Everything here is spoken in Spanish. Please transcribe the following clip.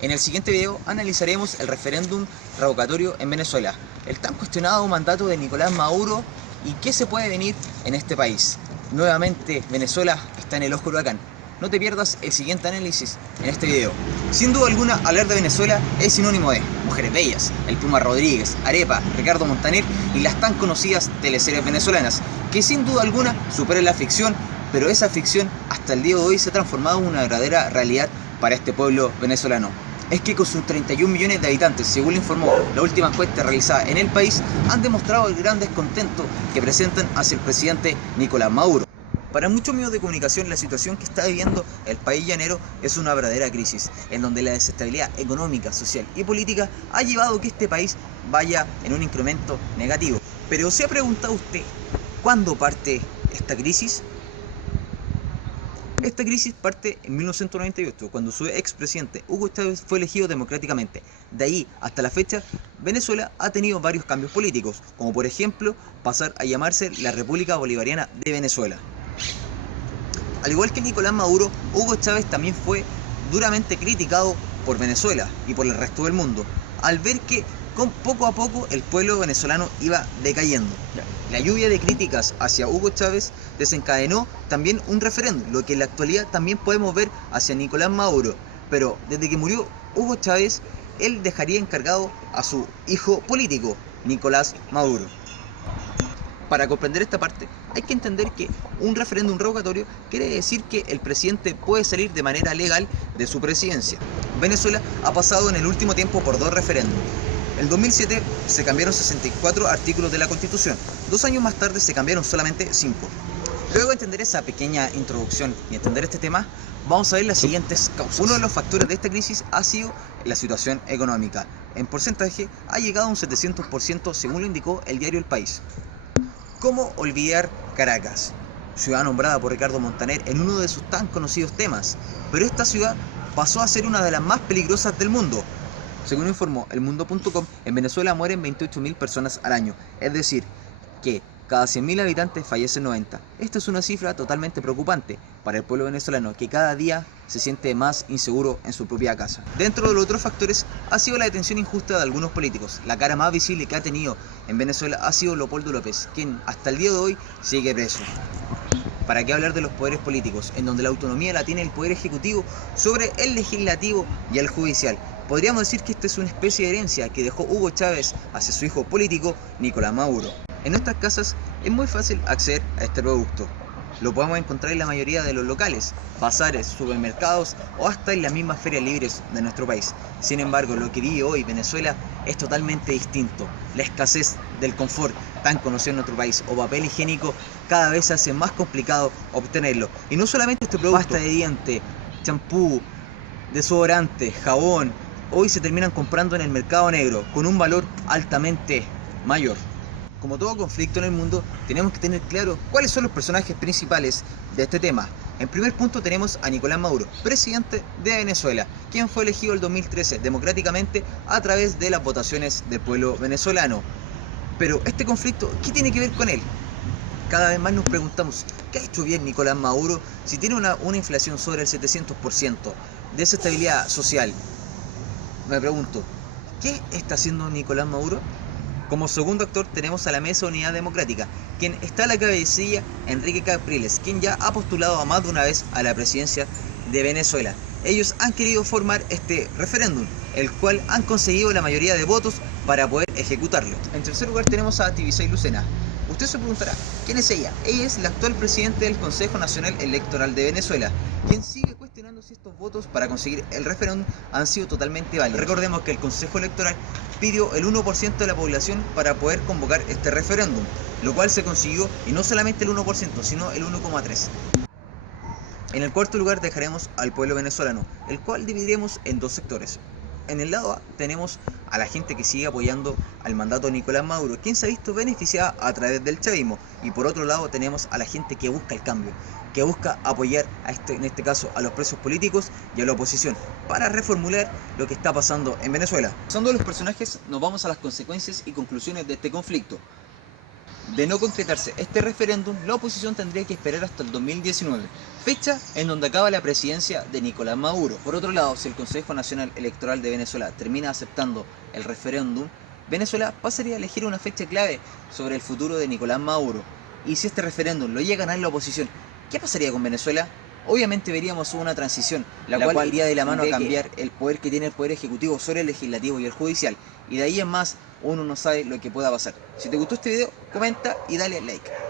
En el siguiente video analizaremos el referéndum revocatorio en Venezuela, el tan cuestionado mandato de Nicolás Maduro y qué se puede venir en este país. Nuevamente Venezuela está en el ojo del huracán. No te pierdas el siguiente análisis en este video. Sin duda alguna, hablar de Venezuela es sinónimo de mujeres bellas, el Puma Rodríguez, Arepa, Ricardo Montaner y las tan conocidas teleseries venezolanas, que sin duda alguna superan la ficción, pero esa ficción hasta el día de hoy se ha transformado en una verdadera realidad para este pueblo venezolano. Es que con sus 31 millones de habitantes, según le informó la última encuesta realizada en el país, han demostrado el gran descontento que presentan hacia el presidente Nicolás Maduro. Para muchos medios de comunicación, la situación que está viviendo el país llanero es una verdadera crisis, en donde la desestabilidad económica, social y política ha llevado a que este país vaya en un incremento negativo. Pero ¿se ha preguntado usted cuándo parte esta crisis? Esta crisis parte en 1998, cuando su expresidente Hugo Chávez fue elegido democráticamente. De ahí hasta la fecha, Venezuela ha tenido varios cambios políticos, como por ejemplo pasar a llamarse la República Bolivariana de Venezuela. Al igual que Nicolás Maduro, Hugo Chávez también fue duramente criticado por Venezuela y por el resto del mundo, al ver que poco a poco el pueblo venezolano iba decayendo. La lluvia de críticas hacia Hugo Chávez desencadenó también un referéndum, lo que en la actualidad también podemos ver hacia Nicolás Maduro. Pero desde que murió Hugo Chávez, él dejaría encargado a su hijo político, Nicolás Maduro. Para comprender esta parte, hay que entender que un referéndum revocatorio quiere decir que el presidente puede salir de manera legal de su presidencia. Venezuela ha pasado en el último tiempo por dos referéndums. En el 2007 se cambiaron 64 artículos de la Constitución. 2 años más tarde se cambiaron solamente 5. Luego de entender esa pequeña introducción y entender este tema, vamos a ver las siguientes causas. Uno de los factores de esta crisis ha sido la situación económica. En porcentaje ha llegado a un 700% según lo indicó el diario El País. ¿Cómo olvidar Caracas? Ciudad nombrada por Ricardo Montaner en uno de sus tan conocidos temas. Pero esta ciudad pasó a ser una de las más peligrosas del mundo. Según informó elmundo.com, en Venezuela mueren 28.000 personas al año, es decir, que cada 100.000 habitantes fallecen 90. Esta es una cifra totalmente preocupante para el pueblo venezolano, que cada día se siente más inseguro en su propia casa. Dentro de los otros factores ha sido la detención injusta de algunos políticos. La cara más visible que ha tenido en Venezuela ha sido Leopoldo López, quien hasta el día de hoy sigue preso. ¿Para qué hablar de los poderes políticos, en donde la autonomía la tiene el poder ejecutivo sobre el legislativo y el judicial? Podríamos decir que esta es una especie de herencia que dejó Hugo Chávez hacia su hijo político, Nicolás Maduro. En nuestras casas es muy fácil acceder a este producto. Lo podemos encontrar en la mayoría de los locales, bazares, supermercados o hasta en las mismas ferias libres de nuestro país. Sin embargo, lo que vive hoy Venezuela es totalmente distinto. La escasez del confort tan conocido en nuestro país o papel higiénico cada vez se hace más complicado obtenerlo. Y no solamente este producto, pasta de diente, champú, desodorante, jabón, hoy se terminan comprando en el mercado negro con un valor altamente mayor. Como todo conflicto en el mundo, tenemos que tener claro cuáles son los personajes principales de este tema. En primer punto tenemos a Nicolás Maduro, presidente de Venezuela, quien fue elegido el 2013 democráticamente a través de las votaciones del pueblo venezolano. Pero este conflicto, ¿qué tiene que ver con él? Cada vez más nos preguntamos, ¿qué ha hecho bien Nicolás Maduro si tiene una inflación sobre el 700%, desestabilidad social? Me pregunto, ¿qué está haciendo Nicolás Maduro? Como segundo actor tenemos a la Mesa de Unidad Democrática, quien está a la cabecilla Enrique Capriles, quien ya ha postulado a más de una vez a la presidencia de Venezuela. Ellos han querido formar este referéndum, el cual han conseguido la mayoría de votos para poder ejecutarlo. En tercer lugar tenemos a Tibisay Lucena. Usted se preguntará, ¿quién es ella? Ella es la actual presidente del Consejo Nacional Electoral de Venezuela, quien sigue cuestionando si estos votos para conseguir el referéndum han sido totalmente válidos. Recordemos que el Consejo Electoral pidió el 1% de la población para poder convocar este referéndum, lo cual se consiguió, y no solamente el 1%, sino el 1,3%. En el cuarto lugar dejaremos al pueblo venezolano, el cual dividiremos en dos sectores. En el lado A tenemos a la gente que sigue apoyando al mandato de Nicolás Maduro, quien se ha visto beneficiada a través del chavismo. Y por otro lado tenemos a la gente que busca el cambio, que busca apoyar en este caso a los presos políticos y a la oposición, para reformular lo que está pasando en Venezuela. Pasando a los personajes, nos vamos a las consecuencias y conclusiones de este conflicto. De no concretarse este referéndum, la oposición tendría que esperar hasta el 2019, fecha en donde acaba la presidencia de Nicolás Maduro. Por otro lado, si el Consejo Nacional Electoral de Venezuela termina aceptando el referéndum, Venezuela pasaría a elegir una fecha clave sobre el futuro de Nicolás Maduro. Y si este referéndum lo llega a ganar la oposición, ¿qué pasaría con Venezuela? Obviamente veríamos una transición, la cual iría de la mano a cambiar el poder que tiene el Poder Ejecutivo sobre el Legislativo y el Judicial. Y de ahí en más, uno no sabe lo que pueda pasar. Si te gustó este video, comenta y dale like.